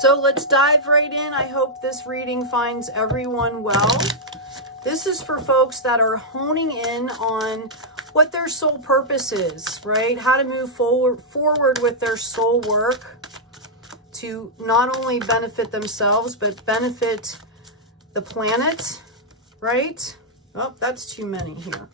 So let's dive right in. I hope this reading finds everyone well. This is for folks that are honing in on what their soul purpose is, right? How to move forward with their soul work to not only benefit themselves, but benefit the planet, right? Oh, that's too many here.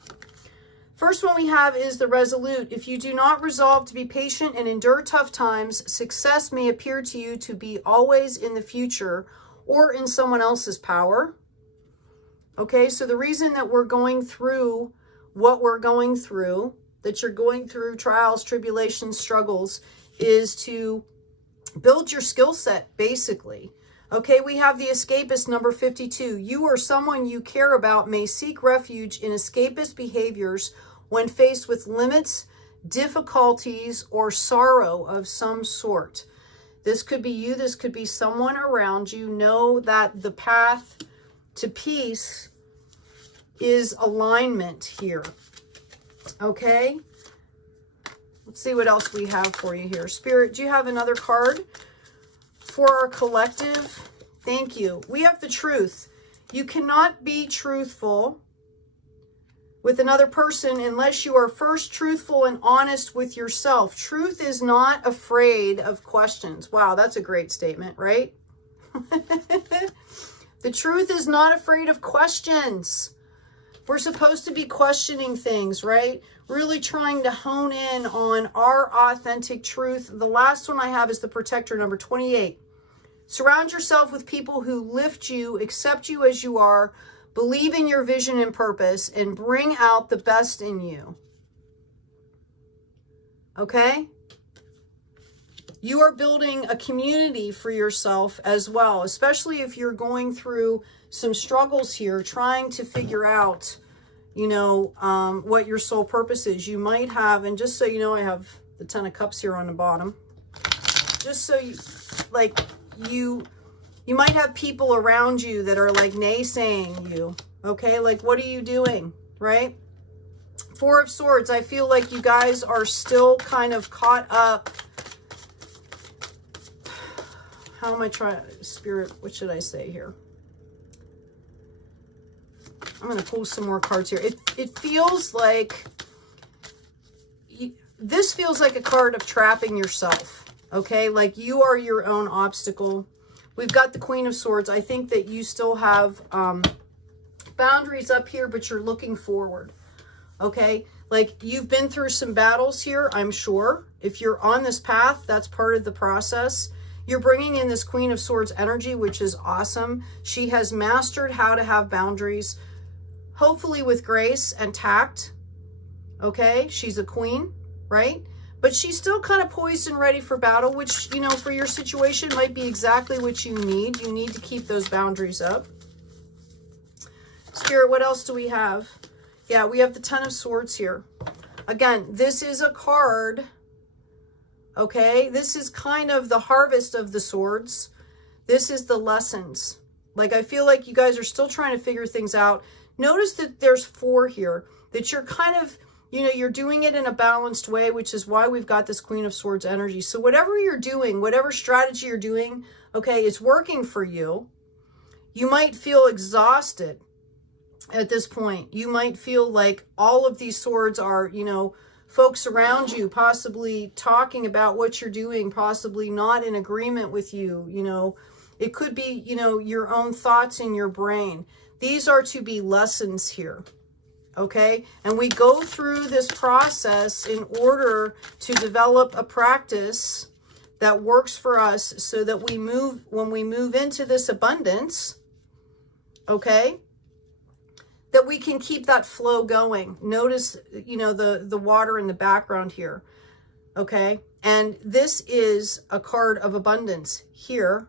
First one we have is the resolute. If you do not resolve to be patient and endure tough times, success may appear to you to be always in the future or in someone else's power. Okay, so the reason that we're going through what we're going through, that you're going through trials, tribulations, struggles, is to build your skill set, basically. Okay, we have the escapist, number 52. You or someone you care about may seek refuge in escapist behaviors when faced with limits, difficulties, or sorrow of some sort. This could be you, this could be someone around you. Know that the path to peace is alignment here. Okay? Let's see what else we have for you here. Spirit, do you have another card for our collective? Thank you. We have the truth. You cannot be truthful with another person unless you are first truthful and honest with yourself. Truth is not afraid of questions. Wow, that's a great statement, right? The truth is not afraid of questions. We're supposed to be questioning things, right? Really trying to hone in on our authentic truth. The last one I have is the protector, number 28. Surround yourself with people who lift you, accept you as you are, believe in your vision and purpose, and bring out the best in you. Okay? You are building a community for yourself as well, especially if you're going through some struggles here, trying to figure out, you know, what your soul purpose is. You might have, and just so you know, I have the 10 of Cups here on the bottom. Just so you, like, you might have people around you that are like naysaying you. Okay, like, what are you doing, right? Four of Swords. I feel like you guys are still kind of caught up. How am I trying? Spirit, what should I say here? I'm going to pull some more cards here. It feels like, this feels like a card of trapping yourself. Okay, like you are your own obstacle. We've got the Queen of Swords. I think that you still have boundaries up here, but you're looking forward. Okay, like you've been through some battles here, I'm sure. If you're on this path, that's part of the process. You're bringing in this Queen of Swords energy, which is awesome. She has mastered how to have boundaries, hopefully with grace and tact. Okay, she's a queen, right? But she's still kind of poised and ready for battle, which, you know, for your situation might be exactly what you need. You need to keep those boundaries up. Spirit, what else do we have? Yeah, we have the 10 of Swords here. Again, this is a card, okay? This is kind of the harvest of the swords. This is the lessons. Like, I feel like you guys are still trying to figure things out. Notice that there's 4 here, that you're kind of, you know, you're doing it in a balanced way, which is why we've got this Queen of Swords energy. So whatever you're doing, whatever strategy you're doing, okay, it's working for you. You might feel exhausted at this point. You might feel like all of these swords are, you know, folks around you possibly talking about what you're doing, possibly not in agreement with you. You know, it could be, you know, your own thoughts in your brain. These are to be lessons here. Okay, and we go through this process in order to develop a practice that works for us so that we move, when we move into this abundance, okay, that we can keep that flow going. Notice, you know, the water in the background here, okay? And this is a card of abundance here,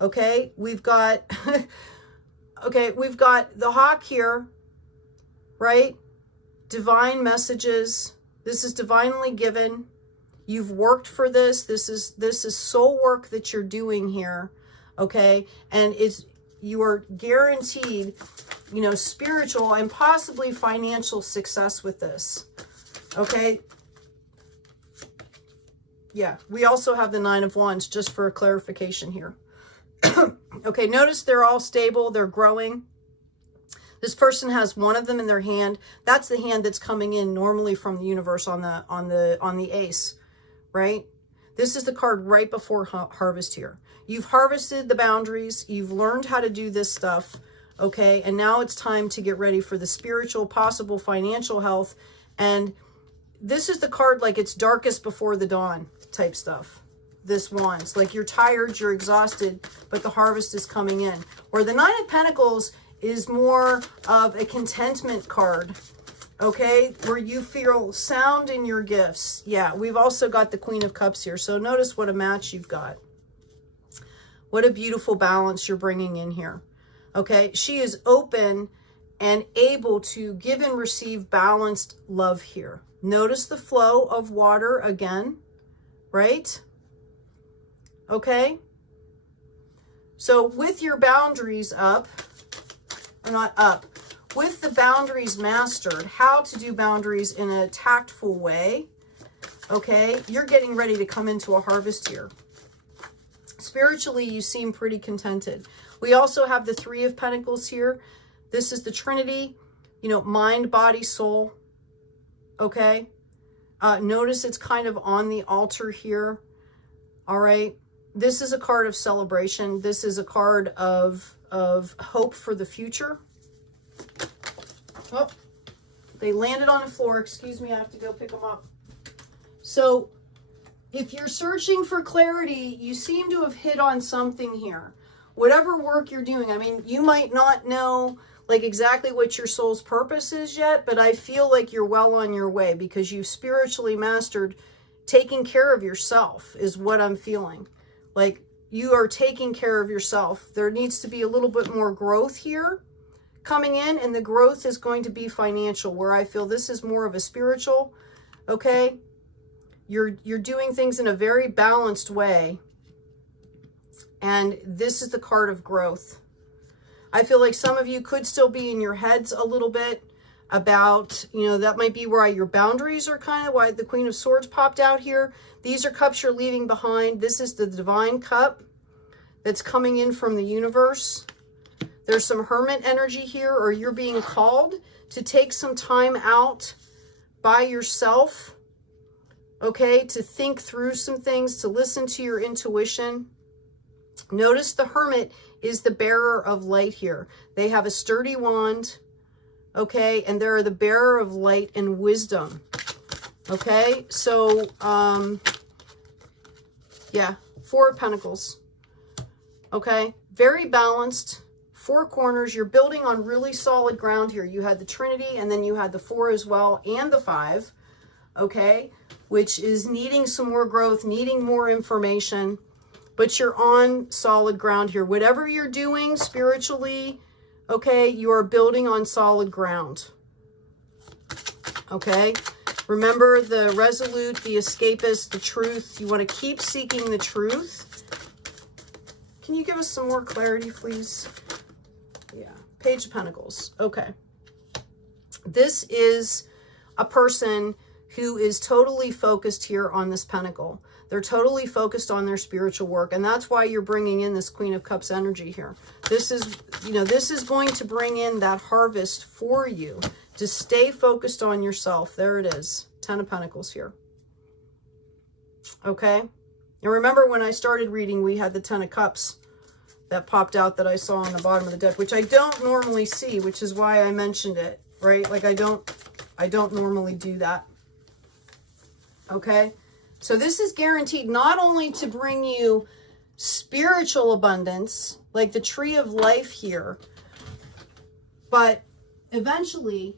okay? We've got, okay, we've got the hawk here, right? Divine messages. This is divinely given. You've worked for this. This is soul work that you're doing here, okay? And you are guaranteed, you know, spiritual and possibly financial success with this, okay? Yeah, we also have the Nine of Wands, just for a clarification here. Okay, notice they're all stable. They're growing. This person has one of them in their hand. That's the hand that's coming in normally from the universe on the ace, right? This is the card right before harvest here. You've harvested the boundaries. You've learned how to do this stuff, okay? And now it's time to get ready for the spiritual, possible financial health. And this is the card like it's darkest before the dawn type stuff. This Wands, like you're tired, you're exhausted, but the harvest is coming in. Or the Nine of Pentacles is more of a contentment card, okay, where you feel sound in your gifts. Yeah, we've also got the Queen of Cups here. So notice what a match you've got. What a beautiful balance you're bringing in here. Okay, she is open and able to give and receive balanced love here. Notice the flow of water again, right? Okay, so with your boundaries up, or not up, with the boundaries mastered, how to do boundaries in a tactful way, okay, you're getting ready to come into a harvest here. Spiritually, you seem pretty contented. We also have the Three of Pentacles here. This is the Trinity, you know, mind, body, soul, okay? Notice it's kind of on the altar here, all right? This is a card of celebration. This is a card of hope for the future. Oh, they landed on the floor. Excuse me, I have to go pick them up. So if you're searching for clarity, you seem to have hit on something here. Whatever work you're doing, I mean, you might not know like exactly what your soul's purpose is yet, but I feel like you're well on your way because you've spiritually mastered taking care of yourself is what I'm feeling. Like you are taking care of yourself. There needs to be a little bit more growth here coming in, and the growth is going to be financial, where I feel this is more of a spiritual, okay? You're doing things in a very balanced way, and this is the card of growth. I feel like some of you could still be in your heads a little bit about, you know, that might be why your boundaries are kind of why the Queen of Swords popped out here. These are cups you're leaving behind. This is the divine cup that's coming in from the universe. There's some hermit energy here, or you're being called to take some time out by yourself, okay, to think through some things, to listen to your intuition. Notice the hermit is the bearer of light here. They have a sturdy wand, okay, and they're the bearer of light and wisdom, okay? So, yeah, Four of Pentacles, okay? Very balanced, four corners. You're building on really solid ground here. You had the Trinity, and then you had the Four as well, and the Five, okay, which is needing some more growth, needing more information, but you're on solid ground here. Whatever you're doing spiritually, okay, you are building on solid ground, okay? Remember the resolute, the escapist, the truth. You want to keep seeking the truth. Can you give us some more clarity, please? Yeah, Page of Pentacles. Okay. This is a person who is totally focused here on this pentacle. They're totally focused on their spiritual work, and that's why you're bringing in this Queen of Cups energy here. This is, you know, this is going to bring in that harvest for you to stay focused on yourself. There it is, 10 of Pentacles here. Okay, and remember when I started reading, we had the 10 of Cups that popped out that I saw on the bottom of the deck, which I don't normally see, which is why I mentioned it, right? Like I don't normally do that. Okay. So this is guaranteed not only to bring you spiritual abundance, like the tree of life here, but eventually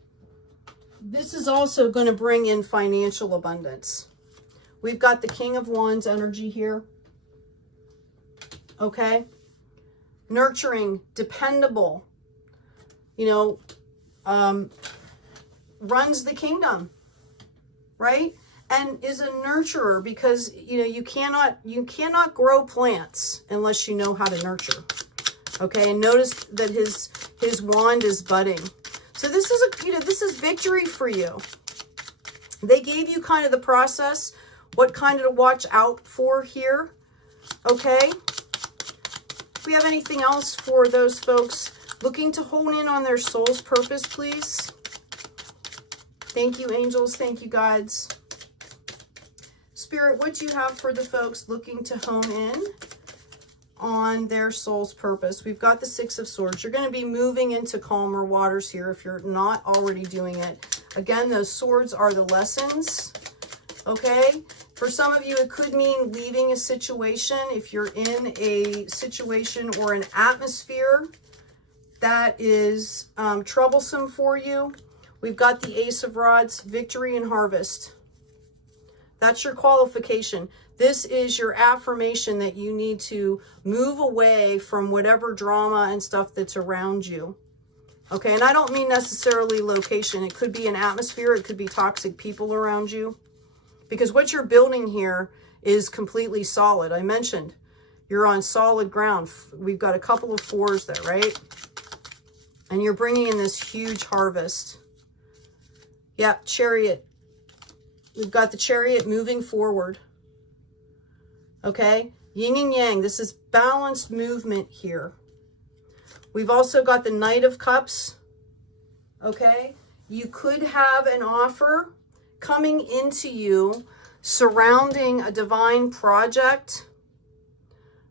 this is also going to bring in financial abundance. We've got the King of Wands energy here. Okay. Nurturing, dependable, you know, runs the kingdom, right? And is a nurturer, because, you know, you cannot grow plants unless you know how to nurture. Okay, and notice that his wand is budding. So this is this is victory for you. They gave you kind of the process, what kind to watch out for here. Okay. If we have anything else for those folks looking to hone in on their soul's purpose, please. Thank you, angels. Thank you, guides. Spirit, what do you have for the folks looking to hone in on their soul's purpose? We've got the Six of Swords. You're going to be moving into calmer waters here if you're not already doing it. Again, those swords are the lessons. Okay. For some of you, it could mean leaving a situation. If you're in a situation or an atmosphere that is troublesome for you, we've got the Ace of Rods, victory and harvest. That's your qualification. This is your affirmation that you need to move away from whatever drama and stuff that's around you. Okay, and I don't mean necessarily location. It could be an atmosphere. It could be toxic people around you. Because what you're building here is completely solid. I mentioned you're on solid ground. We've got a couple of fours there, right? And you're bringing in this huge harvest. Yeah, Chariot. We've got the Chariot moving forward. Okay, yin and yang. This is balanced movement here. We've also got the Knight of Cups. Okay, you could have an offer coming into you surrounding a divine project.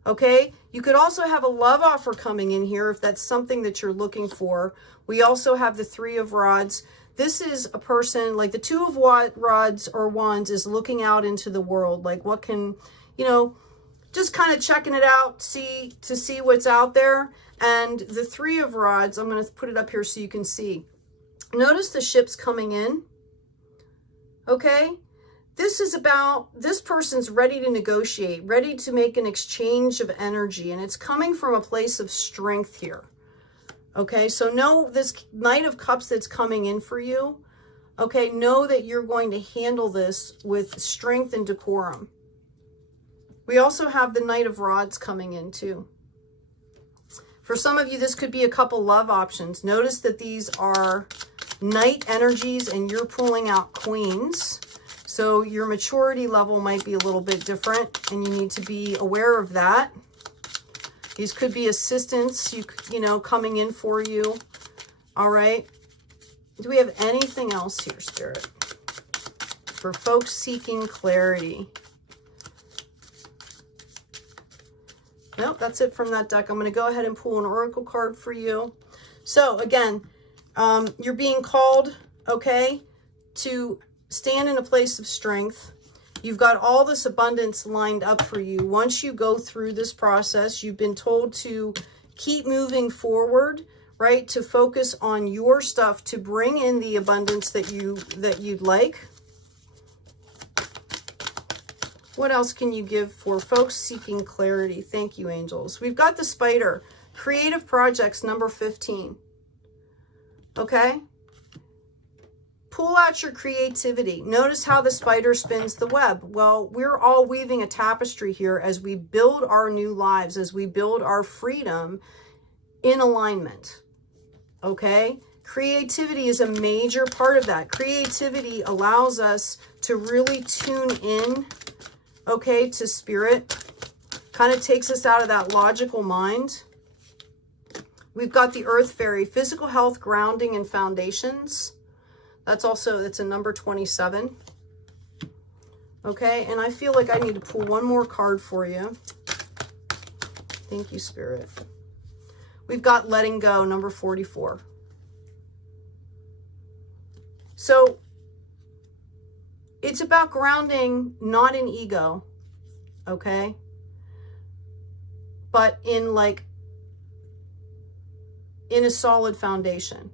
Okay, you could also have a love offer coming in here if that's something that you're looking for. We also have the Three of Rods. This is a person, like the Two of Rods or Wands is looking out into the world. Like what can, you know, just kind of checking it out, to see what's out there. And the Three of Rods, I'm going to put it up here so you can see. Notice the ships coming in. Okay, this is about, this person's ready to negotiate, ready to make an exchange of energy, and it's coming from a place of strength here. Okay, so know this Knight of Cups that's coming in for you. Okay, know that you're going to handle this with strength and decorum. We also have the Knight of Rods coming in too. For some of you, this could be a couple love options. Notice that these are Knight energies and you're pulling out Queens. So your maturity level might be a little bit different and you need to be aware of that. These could be assistants, you know, coming in for you. All right. Do we have anything else here, Spirit? For folks seeking clarity. Nope, that's it from that deck. I'm going to go ahead and pull an oracle card for you. So again, you're being called, okay, to stand in a place of strength. You've got all this abundance lined up for you. Once you go through this process, you've been told to keep moving forward, right? To focus on your stuff, to bring in the abundance that you'd like. What else can you give for folks seeking clarity? Thank you, angels. We've got the Spider, creative projects, number 15. Okay? Pull out your creativity. Notice how the spider spins the web. Well, we're all weaving a tapestry here as we build our new lives, as we build our freedom in alignment. Okay? Creativity is a major part of that. Creativity allows us to really tune in, okay, to spirit. Kind of takes us out of that logical mind. We've got the Earth Fairy, physical health, grounding, and foundations. It's a number 27. Okay, and I feel like I need to pull one more card for you. Thank you, Spirit. We've got letting go, number 44. So it's about grounding, not in ego, okay? But in a solid foundation,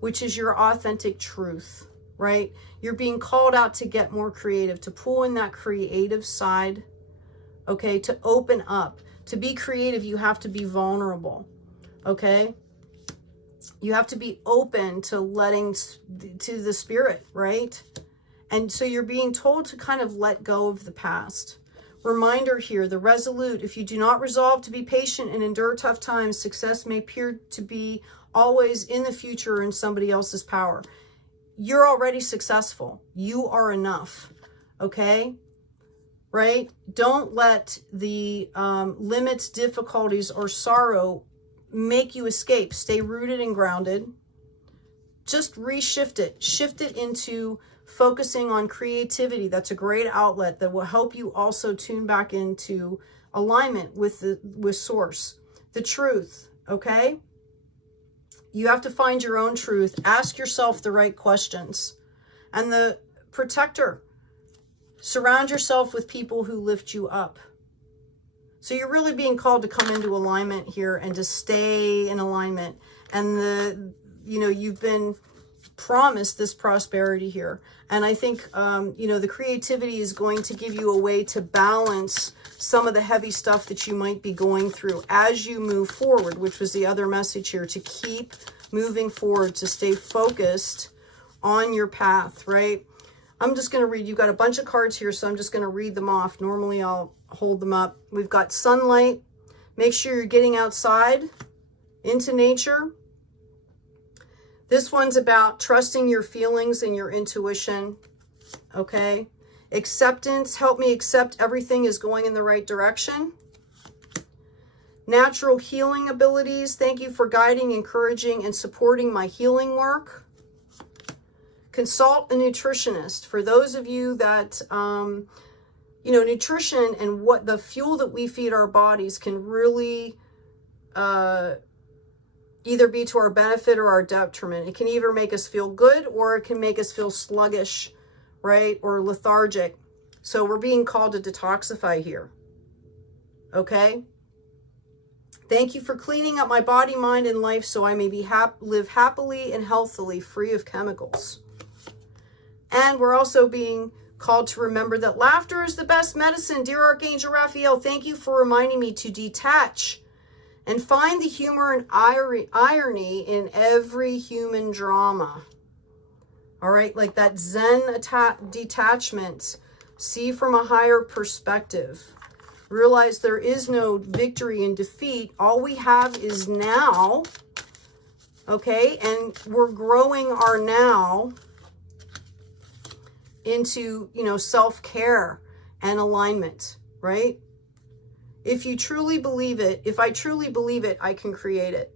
which is your authentic truth, right? You're being called out to get more creative, to pull in that creative side, okay? To open up. To be creative, you have to be vulnerable, okay? You have to be open to letting, to the spirit, right? And so you're being told to kind of let go of the past. Reminder here, the resolute, if you do not resolve to be patient and endure tough times, success may appear to be always in the future in somebody else's power. You're already successful. You are enough, okay? right? Don't let the limits, difficulties, or sorrow make you escape. Stay rooted and grounded. Just reshift it. Shift it into focusing on creativity. That's a great outlet that will help you also tune back into alignment with source. The truth, okay? You have to find your own truth. Ask yourself the right questions. And the protector, surround yourself with people who lift you up. So you're really being called to come into alignment here and to stay in alignment. And you've been promised this prosperity here. And I think, the creativity is going to give you a way to balance some of the heavy stuff that you might be going through as you move forward, which was the other message here, to keep moving forward, to stay focused on your path, right? I'm just going to read. You've got a bunch of cards here, so I'm just going to read them off. Normally, I'll hold them up. We've got sunlight. Make sure you're getting outside into nature. This one's about trusting your feelings and your intuition, okay? Acceptance. Help me accept everything is going in the right direction. Natural healing abilities. Thank you for guiding, encouraging, and supporting my healing work. Consult a nutritionist. For those of you that, nutrition and what the fuel that we feed our bodies can really either be to our benefit or our detriment. It can either make us feel good or it can make us feel sluggish, right? Or lethargic. So we're being called to detoxify here. Okay? Thank you for cleaning up my body, mind, and life so I may be live happily and healthily, free of chemicals. And we're also being called to remember that laughter is the best medicine. Dear Archangel Raphael, thank you for reminding me to detach and find the humor and irony in every human drama. All right, like that Zen detachment. See from a higher perspective. Realize there is no victory and defeat. All we have is now. Okay, and we're growing our now into, self-care and alignment, right? If you truly believe it, if I truly believe it, I can create it.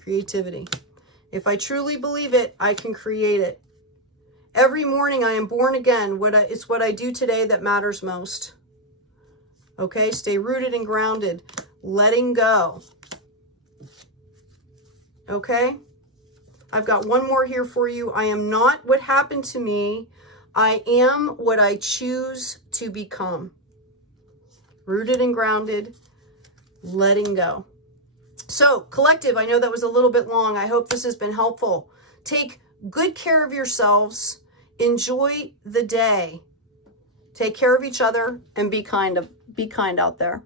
Creativity. If I truly believe it, I can create it. Every morning I am born again. It's what I do today that matters most. Okay, stay rooted and grounded. Letting go. Okay? I've got one more here for you. I am not what happened to me. I am what I choose to become. Rooted and grounded, letting go. So, collective, I know that was a little bit long. I hope this has been helpful. Take good care of yourselves. Enjoy the day. Take care of each other and be kind out there.